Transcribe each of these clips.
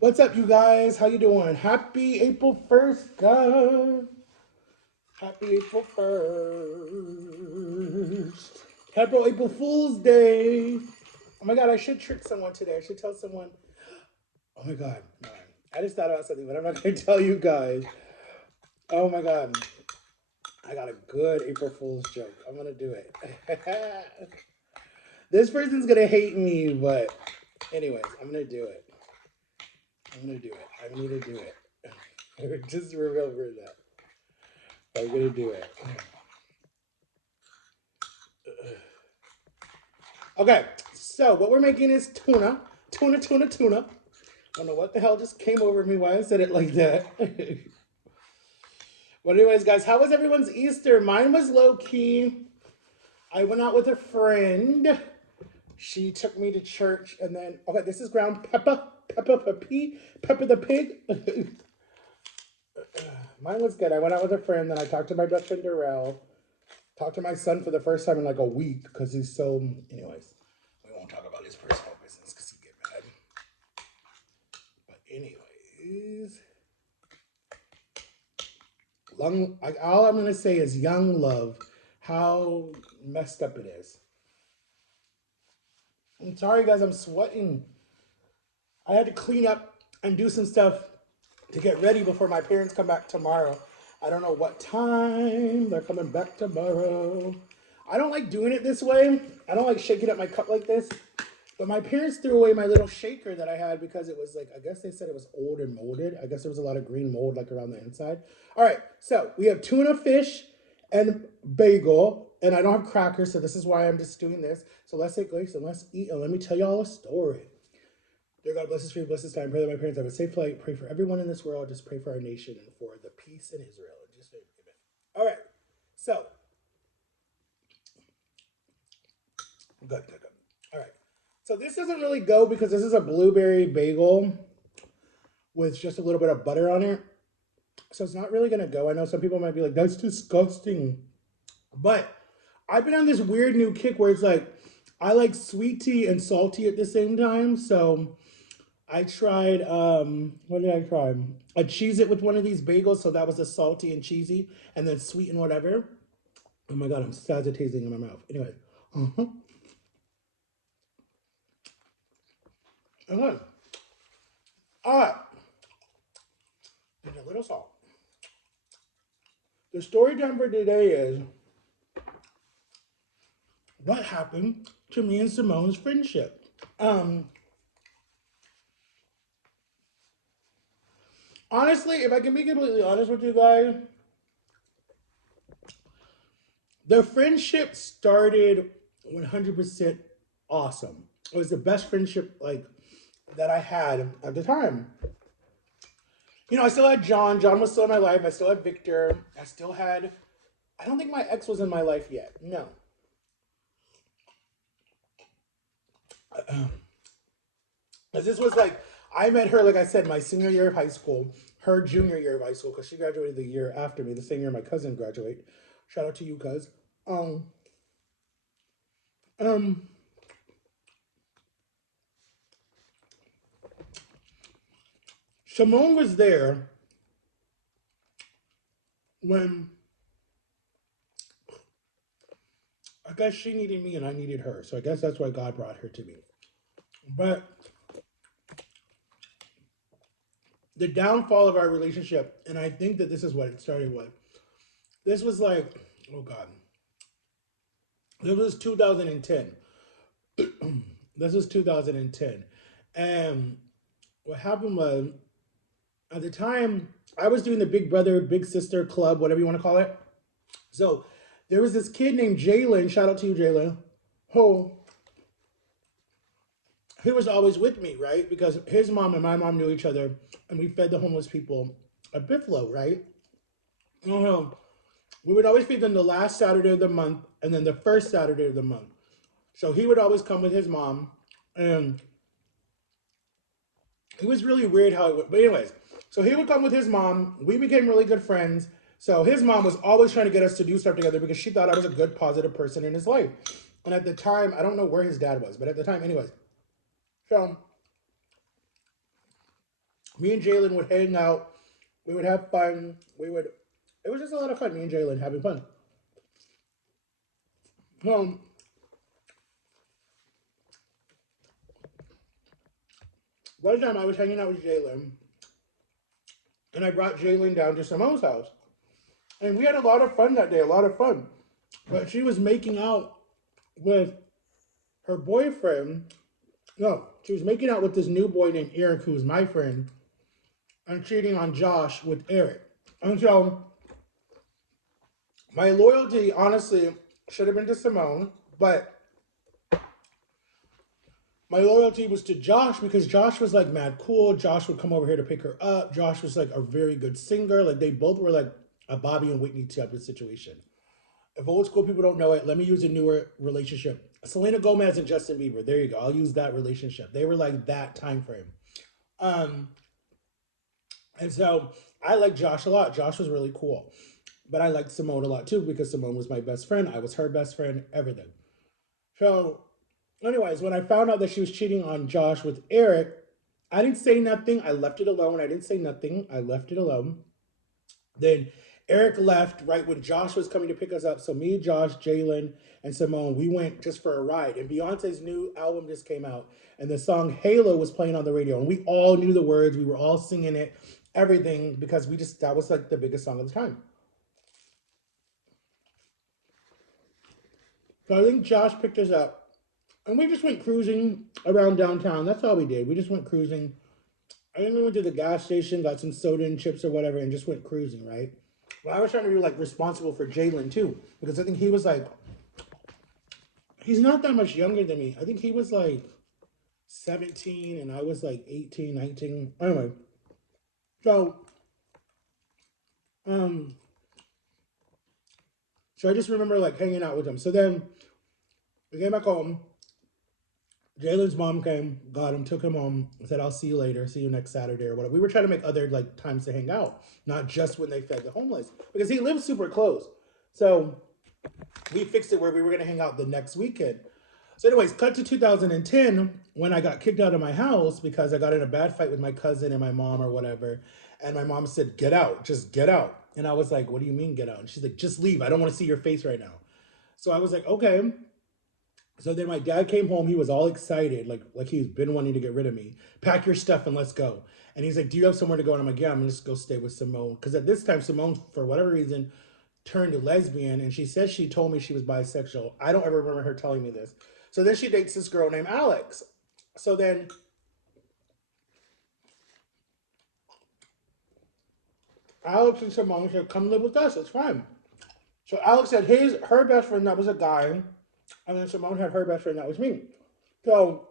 What's up, you guys? How you doing? Happy April 1st, guys. Happy April 1st. Happy April Fool's Day. Oh my God, I should trick someone today. I should tell someone. Oh my God. No, I just thought about something, but I'm not going to tell you guys. Oh my God. I got a good April Fool's joke. I'm going to do it. This person's going to hate me, but anyways, I'm going to do it. I'm going to do it. I need to do it. Just remember that. I'm gonna do it. Okay, so what we're making is tuna. Tuna, tuna, tuna. I don't know what the hell just came over me, why I said it like that. But anyways, guys, how was everyone's Easter? Mine was low key. I went out with a friend. She took me to church, and then okay, this is ground pepper, Pepper the pig. Mine was good. I went out with a friend, then I talked to my best friend Darrell. Talked to my son for the first time in like a week because he's so. Anyways, we won't talk about his personal business because he get mad. But anyways, all I'm gonna say is young love. How messed up it is. I'm sorry, guys. I'm sweating. I had to clean up and do some stuff to get ready before my parents come back tomorrow. I don't know what time they're coming back tomorrow. I don't like doing it this way. I don't like shaking up my cup like this. But my parents threw away my little shaker that I had because it was like, I guess they said it was old and molded. I guess there was a lot of green mold like around the inside. All right, so we have tuna fish and bagel, and I don't have crackers, so this is why I'm just doing this. So let's take grace and let's eat, and let me tell y'all a story. Dear God, bless this food, bless this time. Pray that my parents have a safe flight. Pray for everyone in this world. Just pray for our nation and for the peace in Israel. Just amen. All right, so good, good, good. All right. So this doesn't really go because this is a blueberry bagel with just a little bit of butter on it. So it's not really going to go. I know some people might be like, that's disgusting. But I've been on this weird new kick where it's like, I like sweet tea and salty at the same time. So I tried, what did I try? I cheese it with one of these bagels. So that was a salty and cheesy and then sweet and whatever. Oh my God, I'm sagitating in my mouth. Anyway. Uh-huh. Okay. All right. And a little salt. The story time for today is what happened to me and Simone's friendship. Um, Honestly, if I can be completely honest with you guys, the friendship started 100% awesome. It was the best friendship like that I had at the time. You know, I still had John. John was still in my life. I still had Victor. I still had. I don't think my ex was in my life yet. No. Because this was like, I met her, like I said, my senior year of high school, her junior year of high school, because she graduated the year after me, the same year my cousin graduated. Shout out to you, cuz. Um, um, Simone was there when I guess she needed me and I needed her. So I guess that's why God brought her to me. But the downfall of our relationship, and I think that this is what it started with. This was like, oh God, this was 2010. This was 2010. And what happened was, at the time, I was doing the Big Brother, Big Sister Club, whatever you want to call it. So there was this kid named Jalen. Shout out to you, Jalen. Who he was always with me, right? Because his mom and my mom knew each other, and we fed the homeless people at Bifflo, right? Um, we would always feed them the last Saturday of the month and then the first Saturday of the month. So he would always come with his mom, and it was really weird how it went. But anyways, so he would come with his mom. We became really good friends. So his mom was always trying to get us to do stuff together because she thought I was a good, positive person in his life. And at the time, I don't know where his dad was, but at the time, anyways. So Me and Jalen would hang out. We would have fun. It was just a lot of fun, me and Jalen having fun. Um, one time I was hanging out with Jalen, and I brought Jalen down to Simone's house. And we had a lot of fun that day, a lot of fun. But she was making out with her boyfriend. No, she was making out with this new boy named Eric, who was my friend, and cheating on Josh with Eric. And so my loyalty, honestly, should have been to Simone, but my loyalty was to Josh because Josh was like mad cool. Josh would come over here to pick her up. Josh was like a very good singer. Like they both were like a Bobby and Whitney type of situation. If old school people don't know it, let me use a newer relationship. Selena Gomez and Justin Bieber. There you go. I'll use that relationship. They were like that time frame. Um, and so I liked Josh a lot. Josh was really cool. But I liked Simone a lot too because Simone was my best friend. I was her best friend, everything. So, anyways, when I found out that she was cheating on Josh with Eric, I didn't say nothing. I left it alone. I didn't say nothing. I left it alone. Then Eric left right when Josh was coming to pick us up. So me, Josh, Jalen, and Simone, we went just for a ride. And Beyonce's new album just came out, and the song Halo was playing on the radio, and we all knew the words. We were all singing it, everything, because we just that was like the biggest song of the time. So I think Josh picked us up, and we just went cruising around downtown. That's all we did. We just went cruising. I think we went to the gas station, got some soda and chips or whatever, and just went cruising, right? Well, I was trying to be like responsible for Jalen too, because I think he was like, he's not that much younger than me. I think he was like 17 and I was like 18, 19. Anyway, so um, so I just remember like hanging out with him. So then we came back home. Jalen's mom came, got him, took him home, said, I'll see you later, see you next Saturday or whatever. We were trying to make other like times to hang out, not just when they fed the homeless. Because he lives super close. So we fixed it where we were gonna hang out the next weekend. So, anyways, cut to 2010 when I got kicked out of my house because I got in a bad fight with my cousin and my mom or whatever. And my mom said, get out, just get out. And I was like, what do you mean get out? And she's like, just leave. I don't want to see your face right now. So I was like, okay. So then my dad came home. He was all excited, like he's been wanting to get rid of me. Pack your stuff and let's go. And he's like, "Do you have somewhere to go?" And I'm like, "Yeah, I'm gonna just go stay with Simone." Because at this time, Simone, for whatever reason, turned lesbian, and she said she told me she was bisexual. I don't ever remember her telling me this. So then she dates this girl named Alex. So then Alex and Simone said, "Come live with us. It's fine." So Alex had her best friend that was a guy, and then Simone had her best friend that was me. So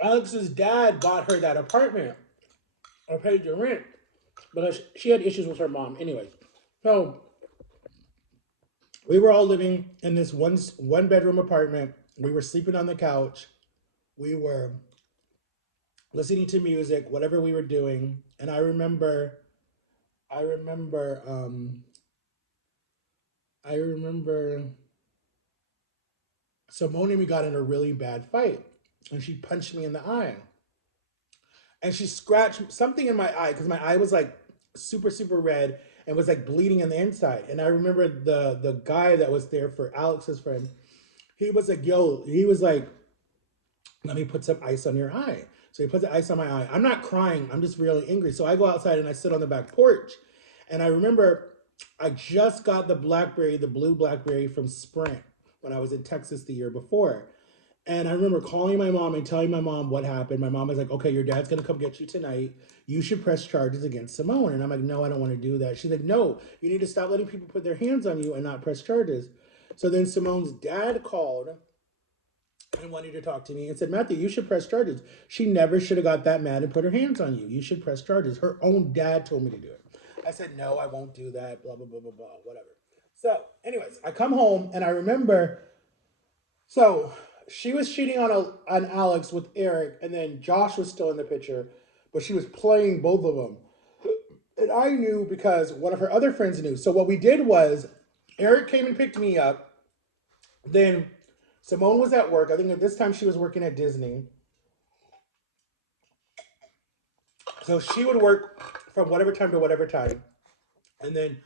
Alex's dad bought her that apartment or paid the rent because she had issues with her mom. Anyways, so we were all living in this one bedroom apartment. We were sleeping on the couch. We were listening to music, whatever we were doing. And I remember, I remember Simone and me got in a really bad fight, and she punched me in the eye, and she scratched something in my eye because my eye was like super red and was like bleeding in the inside. And I remember the guy that was there for Alex's friend. He was like, "Yo," he was like, "Let me put some ice on your eye." So he puts the ice on my eye. I'm not crying. I'm just really angry. So I go outside and I sit on the back porch. And I remember I just got the Blackberry, the blue Blackberry from Sprint when I was in Texas the year before. And I remember calling my mom and telling my mom what happened. My mom was like, okay, your dad's going to come get you tonight. You should press charges against Simone. And I'm like, no, I don't want to do that. She's like, no, you need to stop letting people put their hands on you and not press charges. So then Simone's dad called and wanted to talk to me and said, Matthew, you should press charges. She never should have got that mad and put her hands on you. You should press charges. Her own dad told me to do it. I said, no, I won't do that, blah, blah, blah, blah, blah, whatever. So, anyways, I come home and I remember, so she was cheating on Alex with Eric, and then Josh was still in the picture, but she was playing both of them. And I knew because one of her other friends knew. So what we did was Eric came and picked me up. Then Simone was at work. I think at this time she was working at Disney. So she would work from whatever time to whatever time, and then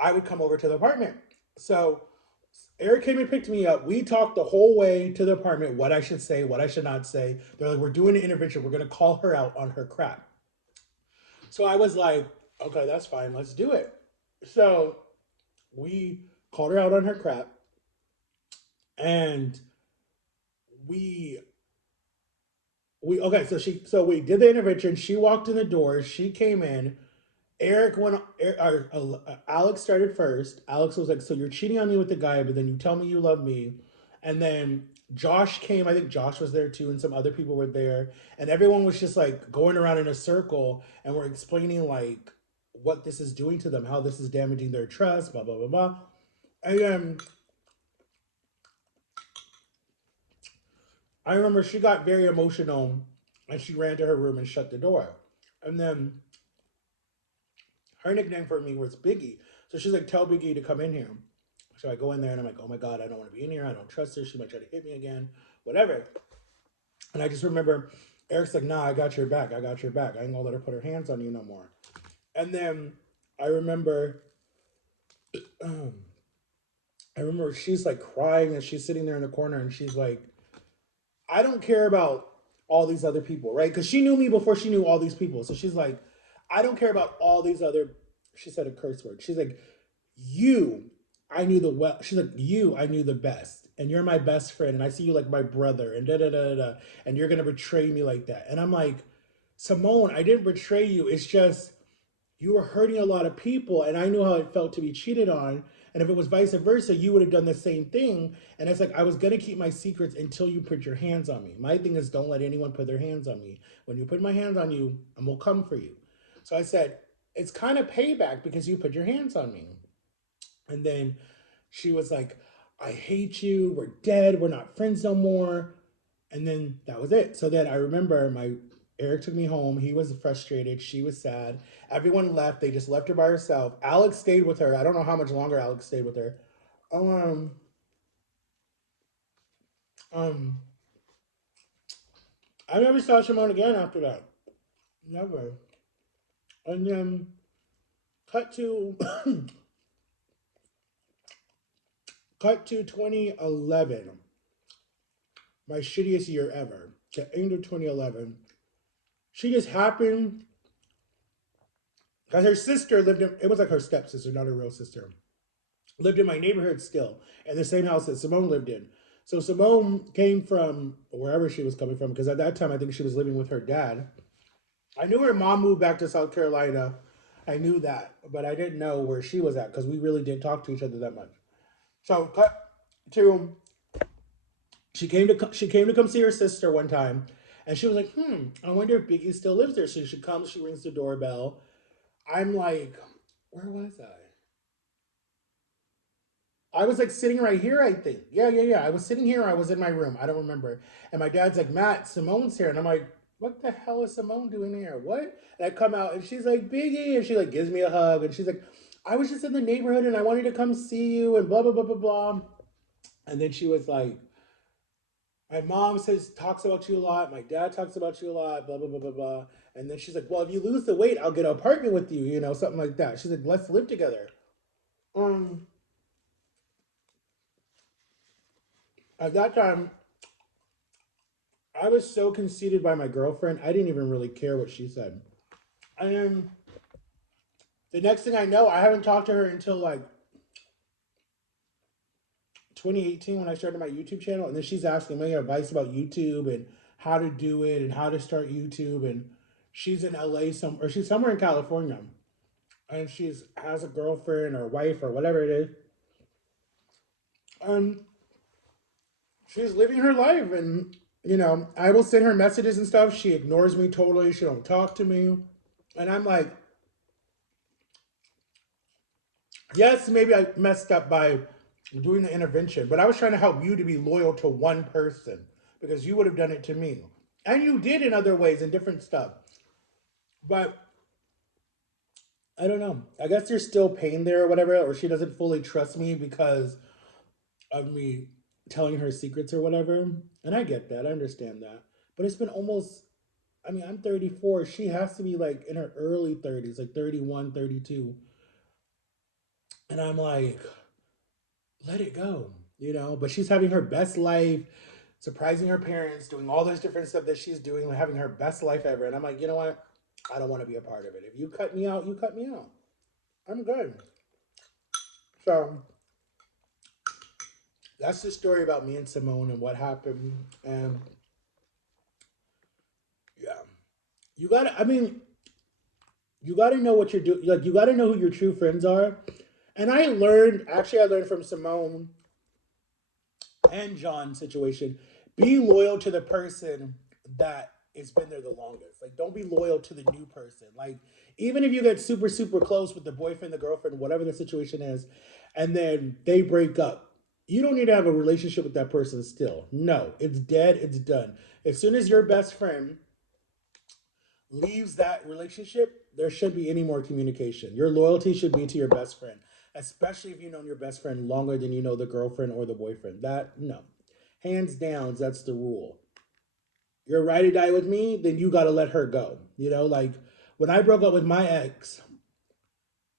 I would come over to the apartment. So Eric came and picked me up. We talked the whole way to the apartment, what I should say, what I should not say. They're like, we're doing an intervention. We're going to call her out on her crap. So I was like, okay, that's fine. Let's do it. So we called her out on her crap, and we so we did the intervention. She walked in the door. She came in. Eric went. Alex started first. Alex was like, "So you're cheating on me with the guy, but then you tell me you love me." And then Josh came. I think Josh was there too, and some other people were there. And everyone was just like going around in a circle, and we're explaining like what this is doing to them, how this is damaging their trust, blah blah blah blah. And then I remember she got very emotional, and she ran to her room and shut the door. And then her nickname for me was Biggie. So she's like, tell Biggie to come in here. So I go in there and I'm like, oh my God, I don't want to be in here. I don't trust her. She might try to hit me again, whatever. And I just remember Eric's like, nah, I got your back. I got your back. I ain't gonna let her put her hands on you no more. And then I remember, um, I remember she's like crying and she's sitting there in the corner and she's like, I don't care about all these other people, right? Because she knew me before she knew all these people. So she's like, I don't care about all these other, she said a curse word. She's like, you, I knew the well. She's like, you, I knew the best. And you're my best friend. And I see you like my brother and da da da da. And you're going to betray me like that. And I'm like, Simone, I didn't betray you. It's just, you were hurting a lot of people and I knew how it felt to be cheated on. And if it was vice versa, you would have done the same thing. And it's like, I was going to keep my secrets until you put your hands on me. My thing is, don't let anyone put their hands on me. When you put my hands on you, I'm going to come for you. So I said, it's kind of payback because you put your hands on me. And then she was like, I hate you. We're dead. We're not friends no more. And then that was it. So then I remember my Eric took me home. He was frustrated. She was sad. Everyone left. They just left her by herself. Alex stayed with her. I don't know how much longer Alex stayed with her. Um, um, I never saw Shimon again after that. Never. And then cut to cut to 2011, my shittiest year ever. The end of 2011. She just happened because her sister lived in. It was like her stepsister, not her real sister. Lived in my neighborhood still, in the same house that Simone lived in. So Simone came from wherever she was coming from, because at that time I think she was living with her dad. I knew her mom moved back to South Carolina. I knew that, but I didn't know where she was at because we really didn't talk to each other that much. So cut to she came to come see her sister one time, and she was like, I wonder if Biggie still lives there. So she comes, she rings the doorbell. I'm like, where was I? I was like sitting right here, I think. Yeah. I was sitting here. I was in my room. I don't remember. And my dad's like, Matt, Simone's here. And I'm like, what the hell is Simone doing here? What? And I come out and she's like, Biggie. And she like gives me a hug. And she's like, I was just in the neighborhood and I wanted to come see you and blah, blah, blah, blah, blah. And then she was like, my mom talks about you a lot. My dad talks about you a lot, blah, blah, blah, blah, blah. And then she's like, well, if you lose the weight, I'll get an apartment with you, something like that. She's like, let's live together. Um, at that time, I was so conceited by my girlfriend, I didn't even really care what she said. And then the next thing I know, I haven't talked to her until like 2018 when I started my YouTube channel. And then she's asking me advice about YouTube and how to do it and how to start YouTube. And she's in LA or she's somewhere in California. And she's has a girlfriend or wife or whatever it is. And she's living her life. And, I will send her messages and stuff. She ignores me totally. She don't talk to me. And I'm like, yes, maybe I messed up by doing the intervention, but I was trying to help you to be loyal to one person because you would have done it to me. And you did in other ways and different stuff. But I don't know. I guess there's still pain there or whatever, or she doesn't fully trust me because of me telling her secrets or whatever. And I get that. I understand that. But it's been almost I mean, I'm 34. She has to be like in her early 30s, like 31, 32. And I'm like, let it go, you know? But she's having her best life, surprising her parents, doing all this different stuff that she's doing, like having her best life ever. And I'm like, you know what? I don't want to be a part of it. If you cut me out, you cut me out. I'm good. So that's the story about me and Simone and what happened. And yeah, you gotta, I mean, you gotta know what you're doing. Like, you gotta know who your true friends are. And I learned from Simone and John's situation, be loyal to the person that has been there the longest. Like, don't be loyal to the new person. Like, even if you get super, super close with the boyfriend, the girlfriend, whatever the situation is, and then they break up, you don't need to have a relationship with that person still. No, it's dead, it's done. As soon as your best friend leaves that relationship, there shouldn't be any more communication. Your loyalty should be to your best friend, especially if you've known your best friend longer than you know the girlfriend or the boyfriend. That, no. Hands down, that's the rule. You're ride or die with me, then you got to let her go. You know, like when I broke up with my ex,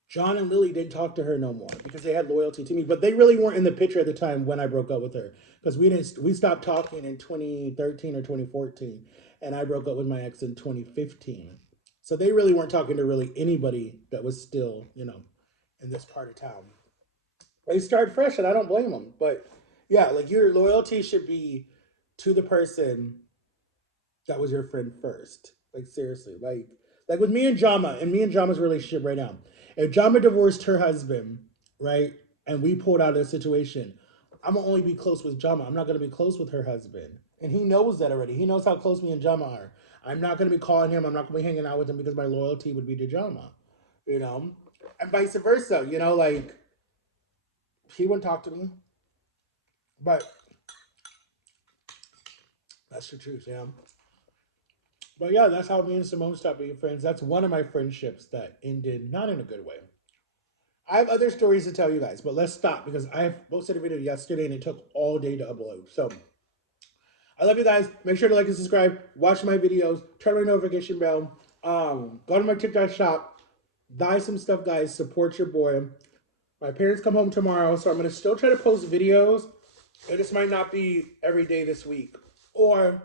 John and Lily didn't talk to her no more because they had loyalty to me, but they really weren't in the picture at the time when I broke up with her because we stopped talking in 2013 or 2014, and I broke up with my ex in 2015. So they really weren't talking to really anybody that was still, you know, in this part of town. They start fresh, and I don't blame them. But yeah, like your loyalty should be to the person that was your friend first. Like seriously, like with me and Jama and me and Jama's relationship right now. If Jama divorced her husband, right, and we pulled out of the situation, I'm gonna only be close with Jama. I'm not gonna be close with her husband, and he knows that already. He knows how close me and Jama are. I'm not gonna be calling him. I'm not gonna be hanging out with him because my loyalty would be to Jama, you know, and vice versa. You know, like he wouldn't talk to me, but that's the truth, yeah. But yeah, that's how me and Simone stopped being friends. That's one of my friendships that ended not in a good way. I have other stories to tell you guys, but let's stop because I posted a video yesterday and it took all day to upload. So I love you guys. Make sure to like and subscribe. Watch my videos. Turn on my notification bell. Go to my TikTok shop. Buy some stuff, guys. Support your boy. My parents come home tomorrow, so I'm gonna still try to post videos. It just might not be every day this week, or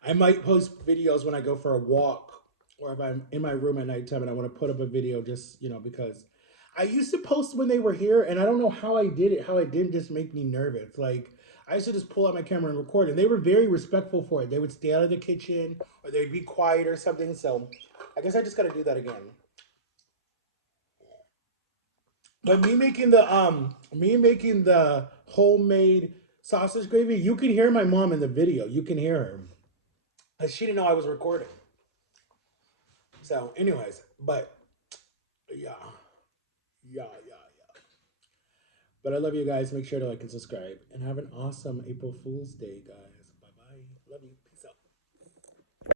I might post videos when I go for a walk or if I'm in my room at nighttime and I want to put up a video just, you know, because I used to post when they were here and I don't know how I did it, how it didn't just make me nervous. Like, I used to just pull out my camera and record, and they were very respectful for it. They would stay out of the kitchen or they'd be quiet or something. So I guess I just got to do that again. But me making the homemade sausage gravy, you can hear my mom in the video. You can hear her. 'Cause she didn't know I was recording. So, anyways, but yeah, yeah. But I love you guys. Make sure to like and subscribe, and have an awesome April Fool's Day, guys.